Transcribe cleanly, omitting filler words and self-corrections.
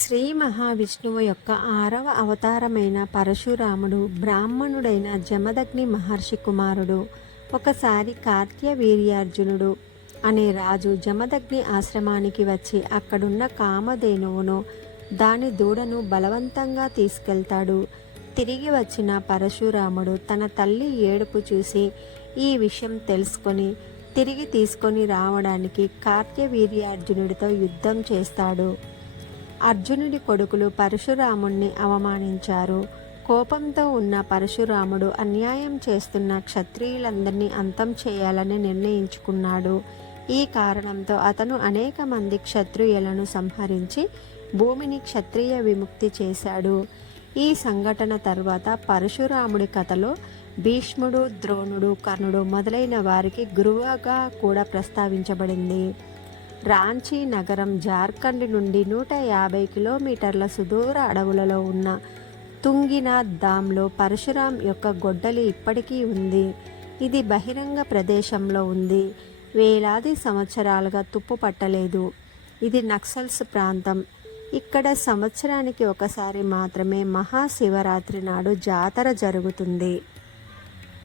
శ్రీ మహావిష్ణువు యొక్క 6వ అవతారమైన పరశురాముడు బ్రాహ్మణుడైన జమదగ్ని మహర్షి కుమారుడు. ఒకసారి కార్త్యవీర్యార్జునుడు అనే రాజు జమదగ్ని ఆశ్రమానికి వచ్చి అక్కడున్న కామధేనువును దాని దూడను బలవంతంగా తీసుకెళ్తాడు. తిరిగి వచ్చిన పరశురాముడు తన తల్లి ఏడుపు చూసి ఈ విషయం తెలుసుకొని తిరిగి తీసుకొని రావడానికి కార్త్యవీర్యార్జునుడితో యుద్ధం చేస్తాడు. అర్జునుడి కొడుకులు పరశురాముణ్ణి అవమానించారు. కోపంతో ఉన్న పరశురాముడు అన్యాయం చేస్తున్న క్షత్రియులందరినీ అంతం చేయాలని నిర్ణయించుకున్నాడు. ఈ కారణంతో అతను అనేక మంది క్షత్రియులను సంహరించి భూమిని క్షత్రియ విముక్తి చేశాడు. ఈ సంఘటన తర్వాత పరశురాముడి కథలో భీష్ముడు, ద్రోణుడు, కర్ణుడు మొదలైన వారికి గురువుగా కూడా ప్రస్తావించబడింది. రాంచీ నగరం జార్ఖండ్ నుండి 150 కిలోమీటర్ల సుదూర అడవులలో ఉన్న తుంగినాథ్ ధామ్లో పరశురాం యొక్క గొడ్డలి ఇప్పటికీ ఉంది. ఇది బహిరంగ ప్రదేశంలో ఉంది. వేలాది సంవత్సరాలుగా తుప్పు పట్టలేదు. ఇది నక్సల్స్ ప్రాంతం. ఇక్కడ సంవత్సరానికి ఒకసారి మాత్రమే మహాశివరాత్రి నాడు జాతర జరుగుతుంది.